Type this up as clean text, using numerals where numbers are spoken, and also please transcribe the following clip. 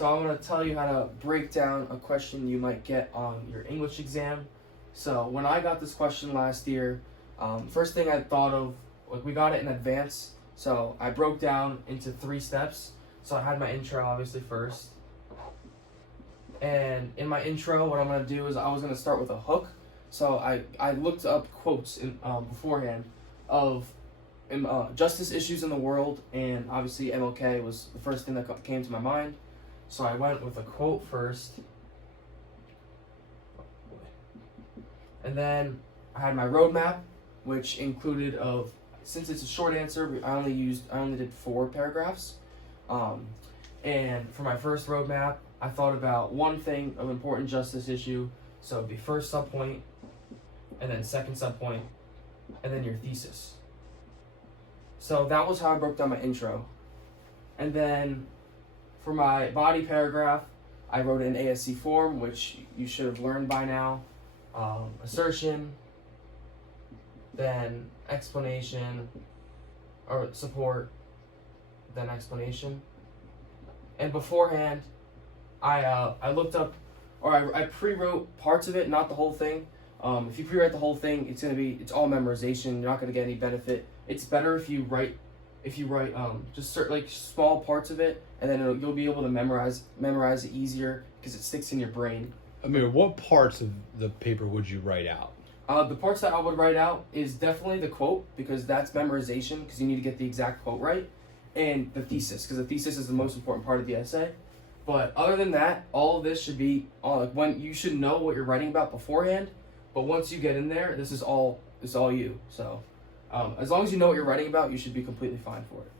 So I'm going to tell you how to break down a question you might get on your English exam. So when I got this question last year, first thing I thought of, like, we got it in advance. So I broke down into 3 steps. So I had my intro obviously first. And in my intro, what I'm going to do is I was going to start with a hook. So I looked up quotes beforehand of justice issues in the world, and obviously MLK was the first thing that came to my mind. So I went with a quote first, and then I had my roadmap, which included since it's a short answer, I only did 4 paragraphs, and for my first roadmap, I thought about one thing of important justice issue. So it'd be first subpoint, and then second subpoint, and then your thesis. So that was how I broke down my intro. And then for my body paragraph, I wrote it in ASC form, which you should have learned by now. Assertion, then explanation, or support, then explanation. And beforehand, I looked up, or I pre-wrote parts of it, not the whole thing. If you pre-write the whole thing, it's all memorization. You're not gonna get any benefit. It's better if you write just certain small parts of it, and then you'll be able to memorize it easier because it sticks in your brain. Amir, what parts of the paper would you write out? The parts that I would write out is definitely the quote, because that's memorization, because you need to get the exact quote right, and the thesis, because the thesis is the most important part of the essay. But other than that, all of this should be when you should know what you're writing about beforehand. But once you get in there, this is all you. So as long as you know what you're writing about, you should be completely fine for it.